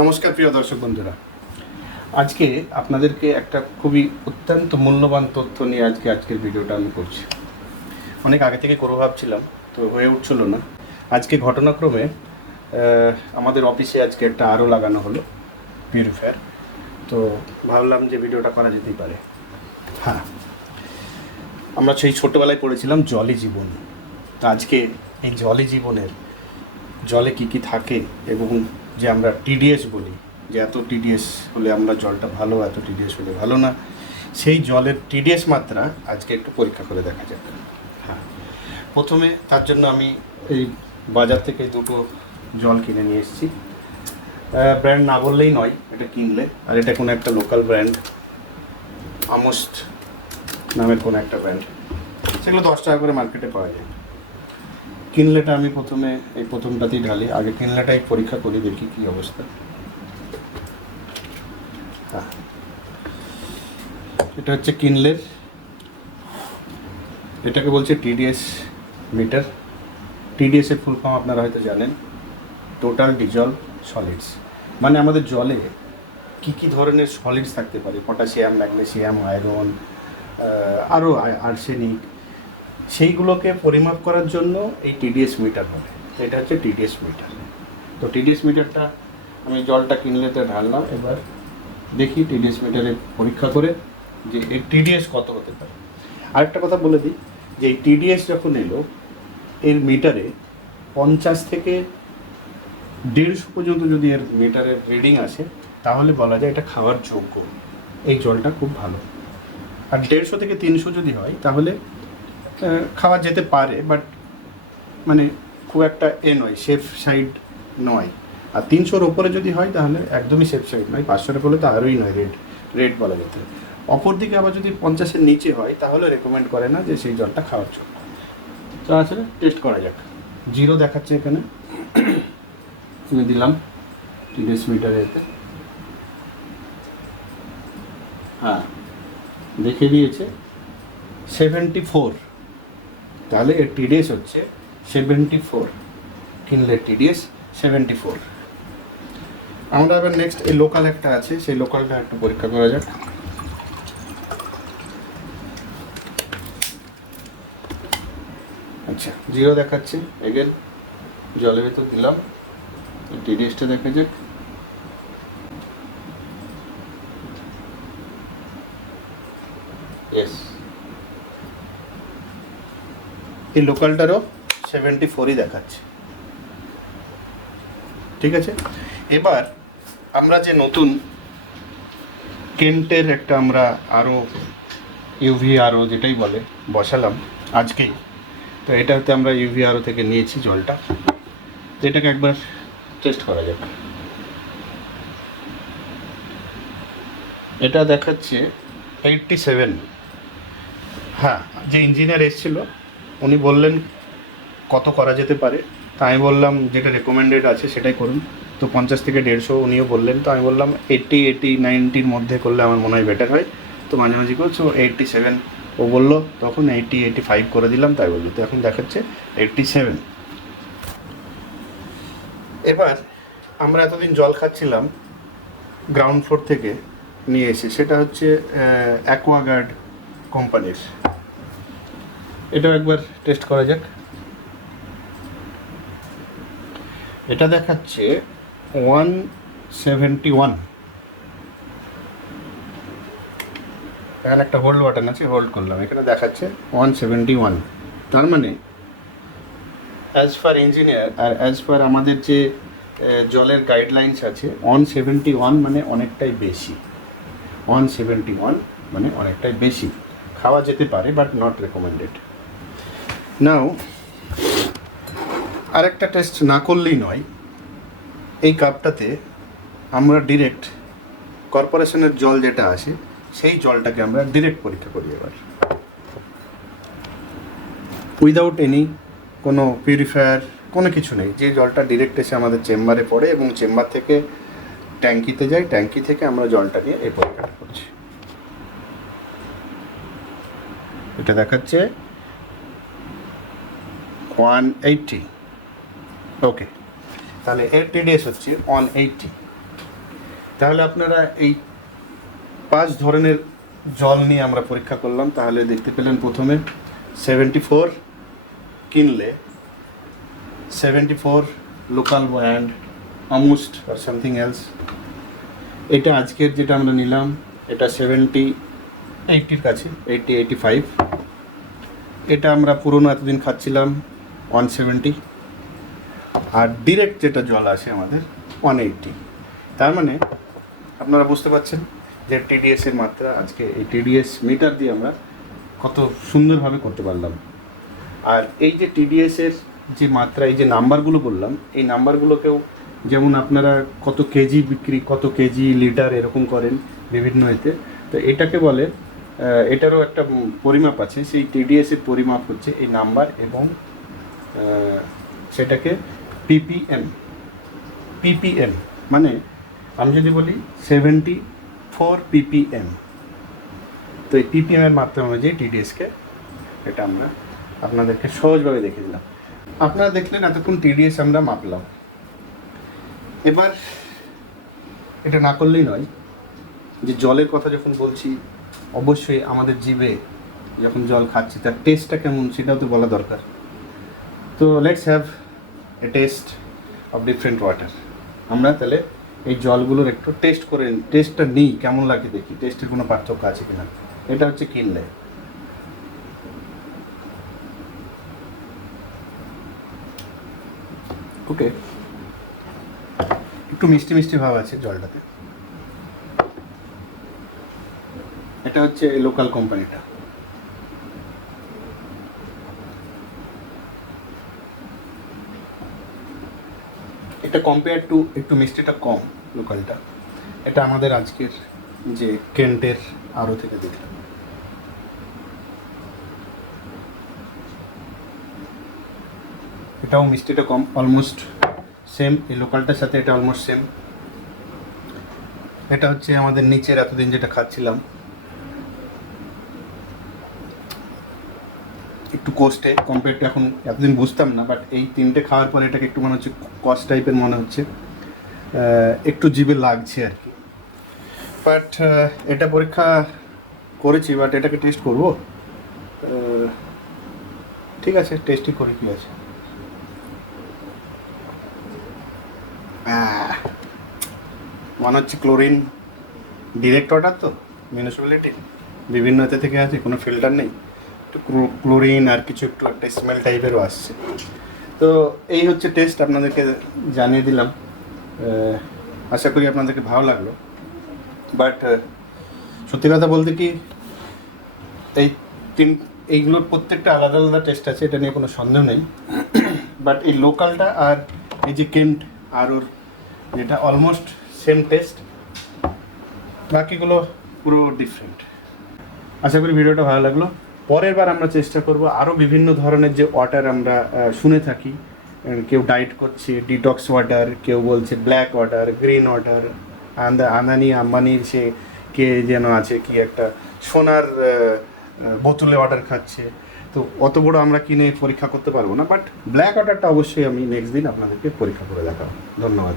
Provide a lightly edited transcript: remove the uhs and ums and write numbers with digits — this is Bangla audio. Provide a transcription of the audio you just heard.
নমস্কার প্রিয় দর্শক বন্ধুরা, আজকে আপনাদেরকে একটা খুবই অত্যন্ত মূল্যবান তথ্য নিয়ে আজকের ভিডিওটা আমি করছি। অনেক আগে থেকে করবো ভাবছিলাম, তো হয়ে উঠছিল না। আজকে ঘটনাক্রমে আমাদের অফিসে আজকে একটা আরও লাগানো হলো পিউরিফায়ার, তো ভাবলাম যে ভিডিওটা করা যেতেই পারে। হ্যাঁ, আমরা সেই ছোটোবেলায় পড়েছিলাম জলই জীবন। তো আজকে এই জলই জীবনের জলে কী কী থাকে এবং যে আমরা টিডিএস বলি, যে এত টিডিএস হলে আমরা জলটা ভালো, এত টিডিএস হলে ভালো না, সেই জলের টিডিএস মাত্রা আজকে একটু পরীক্ষা করে দেখা যাক। হ্যাঁ, প্রথমে তার জন্য আমি এই বাজার থেকে দুটো জল কিনে নিয়ে এসেছি। ব্র্যান্ড না বললেই নয় এটা কিনলে, আর এটা কোনো একটা লোকাল ব্র্যান্ড, আমস্ট নামের কোনো একটা ব্র্যান্ড, সেগুলো 10 টাকা করে মার্কেটে পাওয়া যায়। কিনলেটা আমি প্রথমে এই প্রথমটাতেই ঢালি, আগে কিনলেটাই পরীক্ষা করি, দেখি কী অবস্থা। হ্যাঁ, এটা হচ্ছে কিনলের, এটাকে বলছে টিডিএস মিটার। টিডিএসের ফুল ফর্ম আপনারা হয়তো জানেন, টোটাল ডিজলভ সলিডস। মানে আমাদের জলে কী কী ধরনের সলিডস থাকতে পারে, পটাশিয়াম, ম্যাগনেসিয়াম, আয়রন, আরও আর্সেনিক, সেইগুলোকে পরিমাপ করার জন্য এই টিডিএস মিটার বলে। এটা হচ্ছে টিডিএস মিটার। তো টিডিএস মিটারটা আমি জলটা কিনলেতে ঢাললাম, এবার দেখি টিডিএস মিটারে পরীক্ষা করে যে এর টিডিএস কত হতে পারে। আরেকটা কথা বলে দিই, যে এই টিডিএস যখন এলো, এর মিটারে 50 থেকে 150 পর্যন্ত যদি এর মিটারের রিডিং আসে, তাহলে বলা যায় এটা খাওয়ার যোগ্য, এই জলটা খুব ভালো। আর 150 থেকে 300 যদি হয় তাহলে খাওয়া যেতে পারে, বাট মানে খুব একটা নয়, সেফ সাইড নয়। আর 300-র ওপরে যদি হয় তাহলে একদমই সেফ সাইড নয়, 500-এর হলে তো আরোই নয়, রেড বলা যেতে। অপরদিকে আবার যদি 50-এর নিচে হয় তাহলে রেকমেন্ড করে না যে সেই জলটা খাওয়ার জন্য। তো আসলে টেস্ট করা যাক। 0 দেখাচ্ছে এখানে, আমি দিলাম টিডিএস মিটারে এতে। হ্যাঁ, দেখে দিয়েছে 74, তাহলে এর টিডিএস হচ্ছে 74। কিনলে টিডিএস 74। আমরা এবার নেক্সট এই লোকাল একটা আছে, সেই লোকালটা একটু পরীক্ষা করা যাক। আচ্ছা, 0 দেখাচ্ছে, এগেন জলের ভেতর দিলাম, টিডিএসটা দেখা যাক। ইয়েস, এই লোকালটারও 74ই দেখাচ্ছে। ঠিক আছে, এবার আমরা যে নতুন কেন্টের একটা আমরা আরও ইউভি আরও যেটাই বলে বসালাম আজকেই, তো এটাতে আমরা ইউভি আরও থেকে নিয়েছি জলটা, তো এটাকে একবার টেস্ট করা যাক। এটা দেখাচ্ছে 87। হ্যাঁ, যে ইঞ্জিনিয়ার এসেছিল উনি বললেন কত করা যেতে পারে, তা আমি বললাম যেটা রেকমেন্ডেড আছে সেটাই করুন। তো 50 থেকে 150 উনিও বললেন, তো আমি বললাম 80-90-র মধ্যে করলে আমার মনে হয় বেটার হয়। তো মাঝামাঝি করছো 87 ও বললো, তখন 80-85 করে দিলাম, তাই বললো। তো এখন দেখাচ্ছে 87। এবার আমরা এতদিন জল খাচ্ছিলাম গ্রাউন্ড ফ্লোর থেকে নিয়ে এসে, সেটা হচ্ছে অ্যাকোয়াগার্ড কোম্পানির। এটাও একবার টেস্ট করা যাক। এটা দেখাচ্ছে 171। এখানে একটা হোল্ড বাটন আছে, হোল্ড করলাম, এখানে দেখাচ্ছে 171। তার মানে অ্যাজ পার ইঞ্জিনিয়ার আর অ্যাজ পার আমাদের যে জলের গাইডলাইন্স আছে, 171 মানে অনেকটাই বেশি। 171 মানে অনেকটাই বেশি, খাওয়া যেতে পারে বাট নট রেকমেন্ডেড। নাও আরেকটা টেস্ট না করলেই নয়, এই কাপটাতে আমরা ডিরেক্ট কর্পোরেশনের জল যেটা আসে সেই জলটাকে আমরা ডিরেক্ট পরীক্ষা করি এবার, উইদাউট এনি কোনো পিউরিফায়ার, কোনো কিছু নেই। যে জলটা ডিরেক্ট এসে আমাদের চেম্বারে পড়ে এবং চেম্বার থেকে ট্যাঙ্কিতে যায়, ট্যাঙ্কি থেকে আমরা জলটা নিয়ে এই পরীক্ষাটা করছি। এটা দেখাচ্ছে 180। ওকে, তাহলে এর টিডিএস হচ্ছে 180। তাহলে আপনারা এই 5 ধরনের জল নিয়ে আমরা পরীক্ষা করলাম। তাহলে দেখতে পেলেন প্রথমে 74 কিনলে 74 লোকাল ব্র্যান্ড আমুস্ট আর সামথিং এলস। এটা আজকের যেটা আমরা নিলাম এটা 80-এর কাছে, 80-85। এটা আমরা পুরনো এতদিন খাচ্ছিলাম 170। আর ডিরেক্ট যেটা জল আসে আমাদের 180। তার মানে আপনারা বুঝতে পারছেন যে টিডিএস এর মাত্রা আজকে এই টিডিএস মিটার দিয়ে আমরা কত সুন্দরভাবে করতে পারলাম। আর এই যে টিডিএস এর যে মাত্রা, এই যে নাম্বারগুলো বললাম, এই নাম্বারগুলোকেও যেমন আপনারা কত কেজি বিক্রি, কত কেজি লিটার এরকম করেন বিভিন্ন এতে, তো এটাকে বলে এটারও একটা পরিমাপ আছে। সেই টিডিএস এর পরিমাপ হচ্ছে এই নাম্বার এবং সেটাকে পিপিএম মানে আমি যদি বলি 74 পিপিএম, তো এই পিপিএম এর মাত্রা অনুযায়ী টিডিএসকে এটা আমরা আপনাদেরকে সহজভাবে দেখে দিলাম। আপনারা দেখলেন এতক্ষণ টিডিএস আমরা মাপলাম। এবার এটা না করলেই নয় যে জলের কথা যখন বলছি অবশ্যই আমাদের জিভে যখন জল খাচ্ছি তার টেস্টটা কেমন সেটাও তো বলা দরকার। তো let's have a test of different water. আমরা তাহলে এই জলগুলোর একটু টেস্টটা নিই, কেমন লাগে দেখি, টেস্টের কোনো পার্থক্য আছে কিনা। এটা হচ্ছে কিনলে। ওকে, একটু মিষ্টি মিষ্টি ভাব আছে জলটাতে। এটা হচ্ছে লোকাল কোম্পানিটা। এটা কম্পেয়ার টু একটু মিষ্টিটা কম লোকালটা। এটা আমাদের আজকের যে কেন্টের আরও থেকে দেখলাম। এটাও মিষ্টিটা কম, অলমোস্ট সেম। এই লোকালটার সাথে এটা অলমোস্ট সেম। এটা হচ্ছে আমাদের নিচের এতদিন যেটা খাচ্ছিলাম, একটু কস্টে কম্পেয়ার টু, এখন এতদিন বুঝতাম না, বাট এই তিনটে খাওয়ার পরে এটাকে একটু মনে হচ্ছে কস্ট টাইপের মনে হচ্ছে, একটু জিভে লাগছে আর কি। বাট এটা পরীক্ষা করেছি, বাট এটাকে টেস্ট করবো। ঠিক আছে, টেস্টই করি, কী আছে। মনে হচ্ছে ক্লোরিন, ডিরেক্ট ওয়াটার তো, মিউনিসিপ্যালিটি বিভিন্ন এতে থেকে আছে, কোনো ফিল্টার নেই, একটু ক্লোরিন আর কিছু একটু একটা স্মেল টাইপেরও আসছে। তো এই হচ্ছে টেস্ট, আপনাদেরকে জানিয়ে দিলাম। আশা করি আপনাদেরকে ভালো লাগলো। বাট সত্যি কথা বলতে কি, এইগুলোর প্রত্যেকটা আলাদা আলাদা টেস্ট আছে, এটা নিয়ে কোনো সন্দেহ নেই। বাট এই লোকালটা আর এই যে কেন্ট আর ওর যেটা অলমোস্ট সেম টেস্ট, বাকিগুলো পুরো ডিফারেন্ট। আশা করি ভিডিওটা ভালো লাগলো। পরের বার আমরা চেষ্টা করব আরও বিভিন্ন ধরনের যে ওয়াটার আমরা শুনে থাকি, কেউ ডায়েট করছে ডিটক্স ওয়াটার, কেউ বলছে black water, green water, Adani আম্বানির সে কে যেন আছে কি একটা সোনার বোতলে ওয়াটার খাচ্ছে। তো অত বড় আমরা কিনে পরীক্ষা করতে পারবো না, বাট ব্ল্যাক ওয়াটারটা অবশ্যই আমি নেক্সট দিন আপনাদেরকে পরীক্ষা করে দেখাবো। ধন্যবাদ।